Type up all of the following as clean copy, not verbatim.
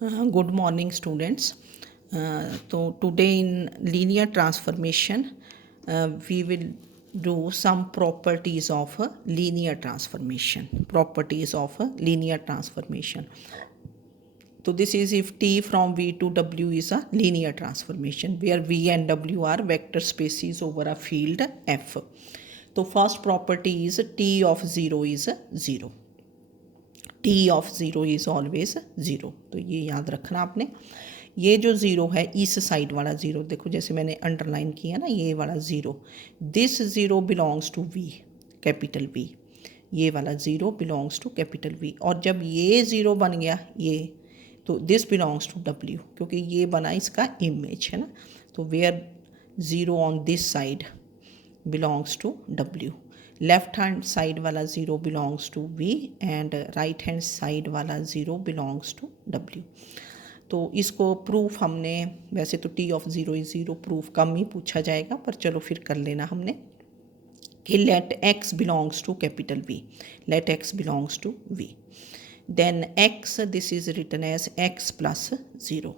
Good morning, students. So today in linear transformation, we will do some properties of a linear transformation. Properties of a linear transformation. So this is if T from V to W is a linear transformation where V and W are vector spaces over a field F. So first property is T of 0 is 0. T of zero is always zero, तो ये याद रखना आपने। ये जो zero है इस side वाला ज़ीरो, देखो जैसे मैंने अंडरलाइन किया ना, ये वाला zero, this zero belongs to V, capital V. ये वाला zero belongs to capital V. और जब ये ज़ीरो बन गया ये, तो दिस बिलोंग्स टू डब्ल्यू, क्योंकि ये बना इसका इमेज है ना। तो where zero on this side belongs to W. Left hand side वाला zero belongs to V and right hand side वाला ज़ीरो बिलोंग्स टू डब्ल्यू। तो इसको प्रूफ हमने, वैसे तो T of zero is zero proof कम ही पूछा जाएगा, पर चलो फिर कर लेना हमने कि let X belongs to capital V, let X belongs to V, then x, this is written as x plus 0,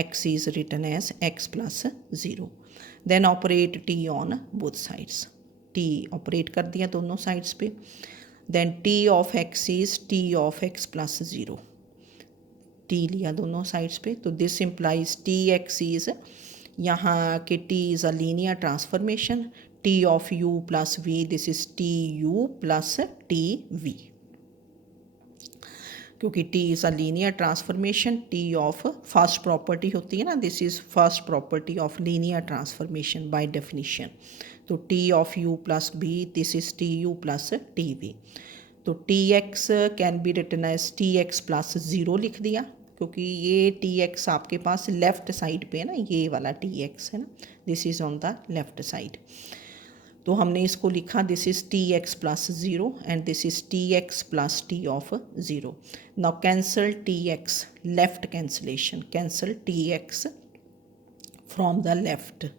x is written as x plus 0, then operate t on both sides, t operate कर दिया दोनों sides पे, then t of x is t of x plus 0, t लिया दोनों sides पे, तो this implies tx is, यहाँ के t is a linear transformation, t of u plus v, this is tu plus tv, क्योंकि T is a linear transformation, T of first property होती है ना, this is first property of linear transformation by definition. तो T of U plus B, this is T U plus T V. तो T X can be written as T X plus zero लिख दिया, क्योंकि ये T x आपके पास left side पे है ना, ये वाला टी एक्स है ना, this is on the left side. तो हमने इसको लिखा this is T X plus zero and this is T X plus T of zero. Now cancel T X, left cancellation, cancel T X from the left.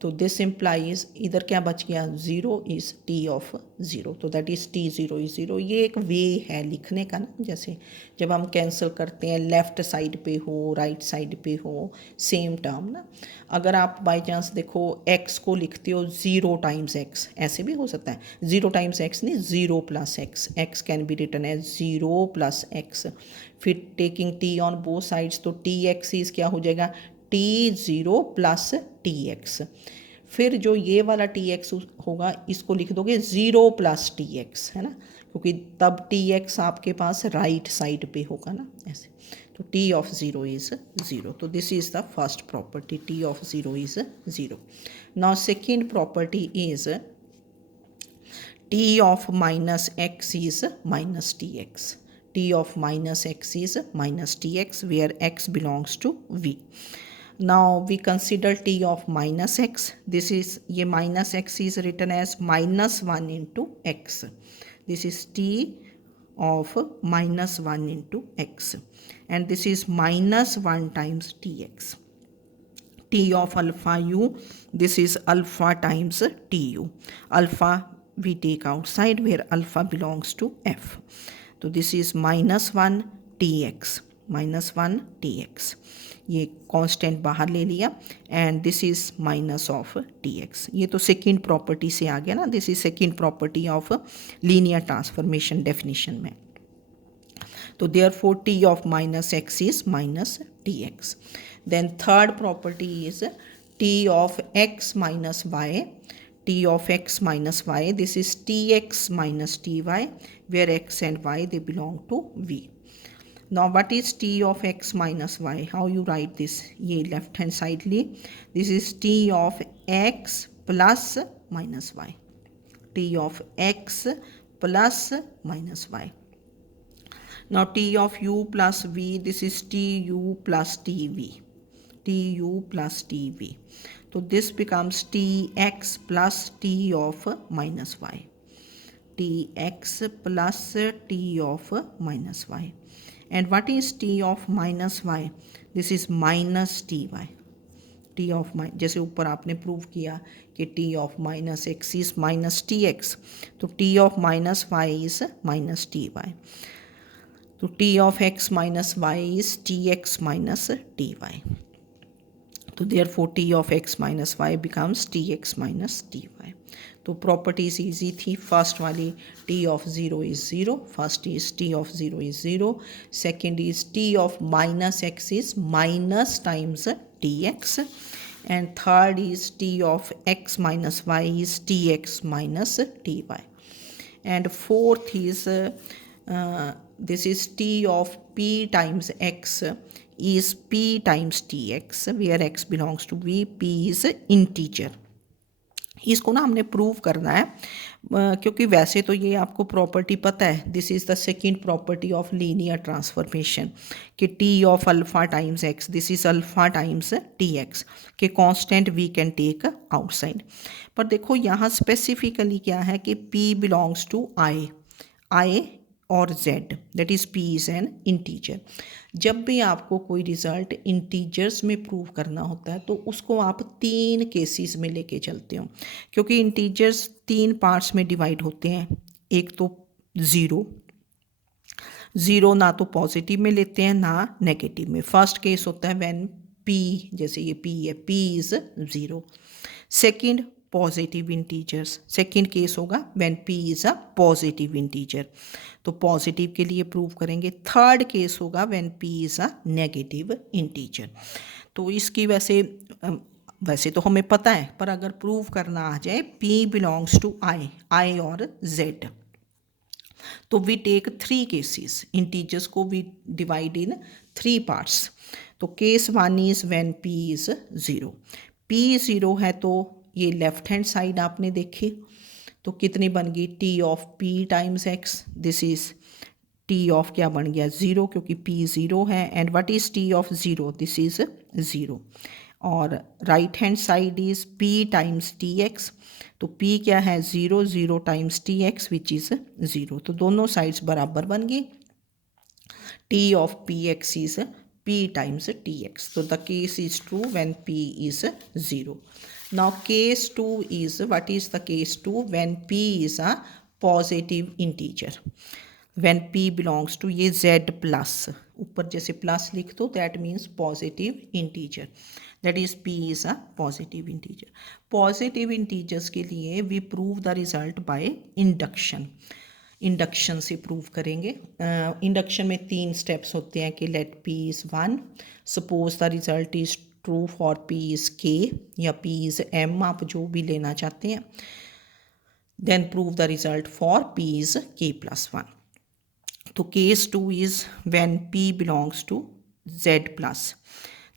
तो this implies इधर क्या बच गया, zero is T of zero, तो that is T zero is zero. ये एक वे है लिखने का ना, जैसे जब हम कैंसिल करते हैं लेफ़्ट साइड पे हो राइट साइड पे हो सेम टर्म ना। अगर आप बाय चांस देखो एक्स को लिखते हो ज़ीरो टाइम्स एक्स, ऐसे भी हो सकता है, ज़ीरो टाइम्स एक्स नहीं, zero plus X, X can be written as zero plus X. फिर taking T on both sides, तो टी एक्स इज़ क्या हो जाएगा, T zero plus T X. फिर जो ये वाला टी एक्स होगा इसको लिख दोगे ज़ीरो प्लस टी एक्स, है ना, क्योंकि तब टी एक्स आपके पास राइट साइड पे होगा ना, ऐसे। तो T of zero is zero, तो this is the first property, T of zero is zero. Now second property is T of minus X is minus T X, T of minus X is minus T X where X belongs to V. Now we consider t of minus x, this is ये minus x is written as minus 1 into x, this is t of minus 1 into x, and this is minus 1 times tx, t of alpha u, this is alpha times tu, alpha we take outside where alpha belongs to f, so this is minus 1 tx, minus 1 tx, ये constant बाहर ले लिया and this is minus of T X. ये तो second property से आ गया ना, this is second property of linear transformation definition में। तो therefore T of minus X is minus T X. Then third property is T of X minus Y, T of X minus Y, this is T X minus T Y where X and Y they belong to V. Now what is t of x minus y? How you write this? ये left hand side ली, this is t of x plus minus y, t of x plus minus y. Now t of u plus v, this is t u plus tv, t u plus tv. So this becomes t x plus t of minus y, t x plus t of minus y. And what is t of minus y? This is minus ty, t of जैसे ऊपर आपने prove किया कि t of minus x is minus tx, तो t of minus y is minus ty, तो T of X minus Y is T X minus T Y. तो therefore t of x minus y becomes tx minus ty. तो properties easy थी. First वाली t of 0 is 0. First is t of 0 is 0. Second is t of minus x is minus times tx. And third is t of x minus y is tx minus ty. And fourth is this is t of p times x is p times tx where x belongs to v, p is integer. इसको ना हमने prove करना है क्योंकि वैसे तो ये आपको प्रॉपर्टी पता है. This is the second property of linear transformation कि T of alpha times X this is alpha times T X के constant we can take outside. पर देखो यहाँ स्पेसिफिकली क्या है कि p बिलोंग्स टू आई और z, that is p is an integer. जब भी आपको कोई रिज़ल्ट इंटीजर्स में प्रूव करना होता है तो उसको आप 3 केसेस में लेके चलते हो क्योंकि इंटीजर्स 3 पार्ट्स में डिवाइड होते हैं. एक तो ज़ीरो ना तो पॉजिटिव में लेते हैं ना नेगेटिव में. फर्स्ट केस होता है व्हेन p, जैसे ये p है, p is 0. Second positive integers, second case होगा when p is a positive integer, तो पॉजिटिव के लिए प्रूव करेंगे. थर्ड केस होगा when p is a negative integer. तो इसकी वैसे तो हमें पता है, पर अगर प्रूव करना आ जाए p बिलोंग्स टू आई और z, तो वी टेक 3 केसेस. इंटीजर्स को वी डिवाइड इन 3 पार्ट्स. तो case 1 is when p is 0. p 0 है तो ये लेफ्ट हैंड साइड आपने देखी तो कितनी बन गई t of p times x. This is t of क्या बन गया 0 क्योंकि p 0 है. And what is t of 0? This is 0. और right hand side is p times tx. तो p क्या है 0, 0 टाइम्स tx विच इज़ 0. तो दोनों साइड्स बराबर बन गई. t of px is p times tx. So the case is true when p is 0. Now case 2 is, what is the case 2? When p is a positive integer. When p belongs to ये z plus, ऊपर जैसे plus लिख दो that means positive integer, that is p is a positive integer. Positive integers के लिए we prove the result by induction. Induction से prove करेंगे. Induction में 3 स्टेप्स होते हैं कि let p is 1, suppose the result is true for p is k या p is m, आप जो भी लेना चाहते हैं. Then prove the result for p is k plus 1. तो case 2 is when p belongs to z plus.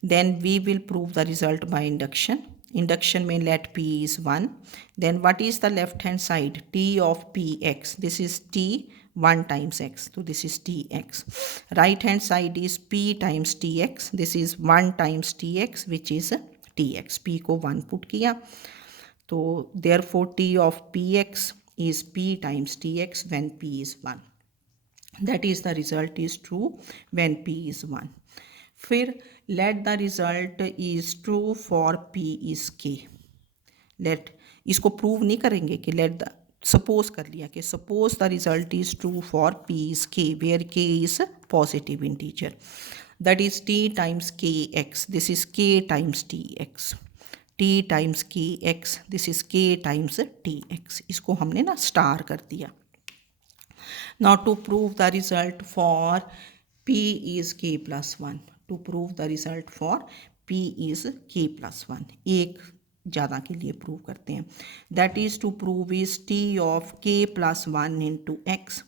Then we will prove the result by induction. Induction में let p is 1. Then what is the left hand side? t of px. This is t 1 times x. तो this is tx. Right hand side is p times tx. This is 1 times tx which is tx. p को 1 put किया तो therefore t of px is p times tx when p is 1. That is the result is true when p is 1. फिर let the result is true for p is k. let, इसको prove नहीं करेंगे कि let the, suppose कर लिया कि suppose the result is true for p is k where k is positive integer, that is t times kx. this is k times tx. t times kx, this is k times tx. इसको हमने ना star कर दिया. Now to prove the result for p is k plus 1. To prove the result for p is k plus 1. एक ज़्यादा के लिए prove करते हैं. That is to prove is t of k plus 1 into x.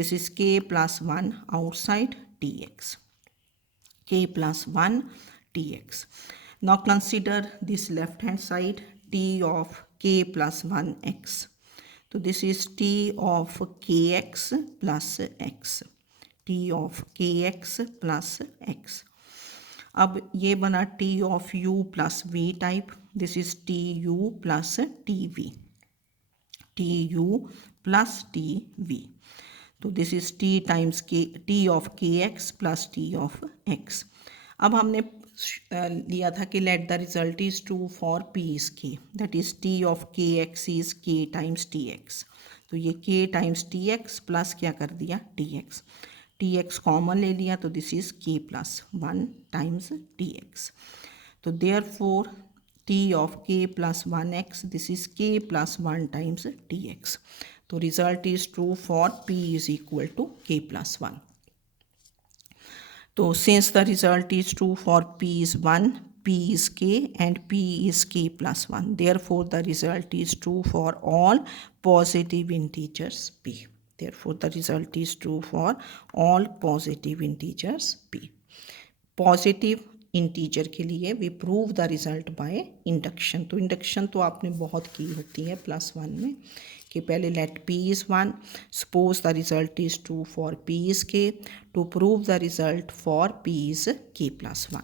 This is k plus 1 outside tx. k plus 1 tx. Now consider this left hand side t of k plus 1 x. तो this is t of kx plus x. t of kx plus x. अब ये बना t of u plus v type. This is t u plus t v. t u plus t v. तो this is t times t of kx plus t of x. अब हमने लिया था कि let the result is true for p is k, that is t of kx is k times tx. तो ये k times tx plus क्या कर दिया tx. टी एक्स कॉमन ले लिया तो this is K plus one times T X. तो therefore T of K plus one X, this is K plus one times T X. तो result is true for P is equal to K plus one. So since the result is true for p is 1, p is k and p is k plus 1. Therefore the result is true for all positive integers p. Therefore the result is true for all positive integers p. Positive integer के लिए we prove the result by induction. तो induction तो आपने बहुत की होती है plus one में कि पहले let P is one, suppose the result is true for P is K, to prove the result for P is K plus one.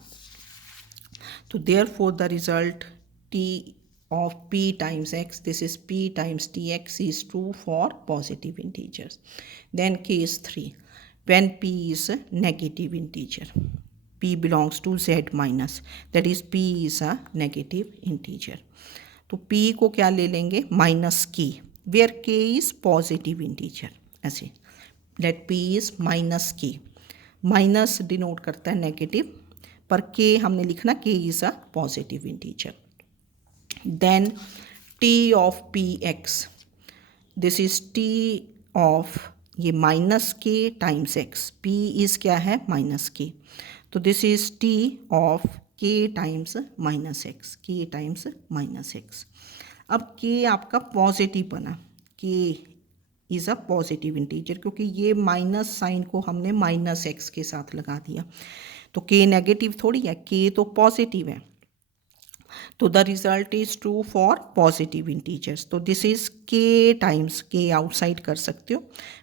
तो therefore the result T of p times x, this is p times tx is true for positive integers. Then case 3, when p is a negative integer, p belongs to z minus, that is p is a negative integer. तो p को क्या ले लेंगे minus k, where k is positive integer. ऐसे let p is minus k, minus denote करता है negative, पर k हमने लिखना k is a positive integer. Then t of px, this is t of ये माइनस के टाइम्स एक्स, p इज क्या है माइनस के, तो this is t of k times minus X, k times minus x. अब k आपका positive बना, k is a positive integer क्योंकि ये माइनस साइन को हमने माइनस एक्स के साथ लगा दिया, तो k नेगेटिव थोड़ी है, k तो पॉजिटिव है. तो the result is true for positive integers. तो this is K times, K outside कर सकते हो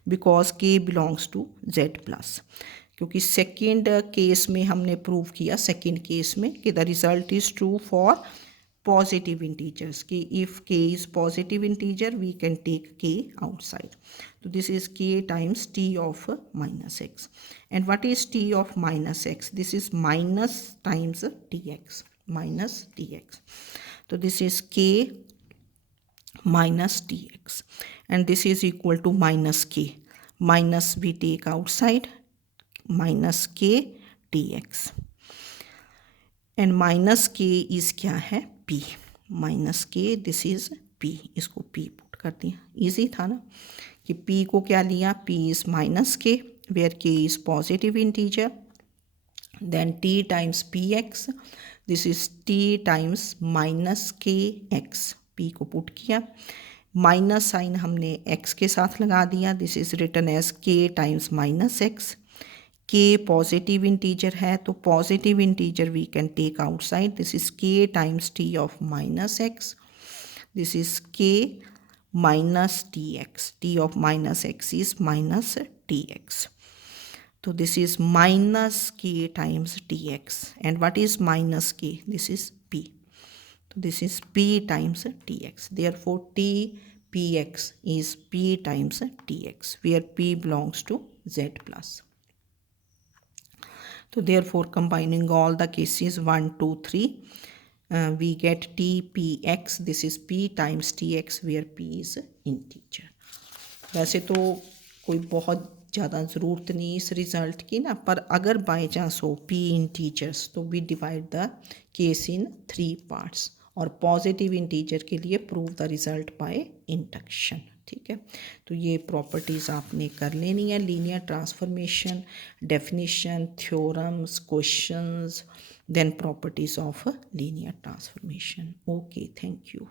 because K belongs to Z plus, क्योंकि सेकेंड केस में हमने प्रूव किया, सेकेंड केस में कि the result is true for positive integers, कि if K is positive integer we can take K outside. तो this is K times T of minus X. And what is T of minus X? This is minus times T x, minus dx. So this is k minus dx and this is equal to minus k. Minus we take outside, minus k dx. And minus k is क्या है p. Minus k this is p. इसको p put कर दिया, easy था ना कि p को क्या लिया, p is minus k where k is positive integer. Then t times px, this is t times minus K X, p को पुट किया, माइनस साइन हमने x के साथ लगा दिया, this is written as k times minus X. k positive integer है तो positive integer we can take outside, this is k times t of minus X, this is k minus T X, t of minus x is minus T X. So this is minus k times dx. And what is minus k? This is p. So this is p times dx. Therefore t px is p times dx, where p belongs to z plus. So therefore combining all the cases 1, 2, 3, we get t px. This is p times tx, where p is integer. वैसे तो कोई बहुत ज़्यादा ज़रूरत नहीं इस result की ना, पर अगर बाई चांस हो पी इंटीजर्स तो we divide the case in 3 parts, और पॉजिटिव इंटीजर के लिए prove the result by induction. ठीक है, तो ये प्रॉपर्टीज़ आपने कर लेनी है, linear transformation, definition, theorems, questions, then properties of linear transformation. Okay, thank you.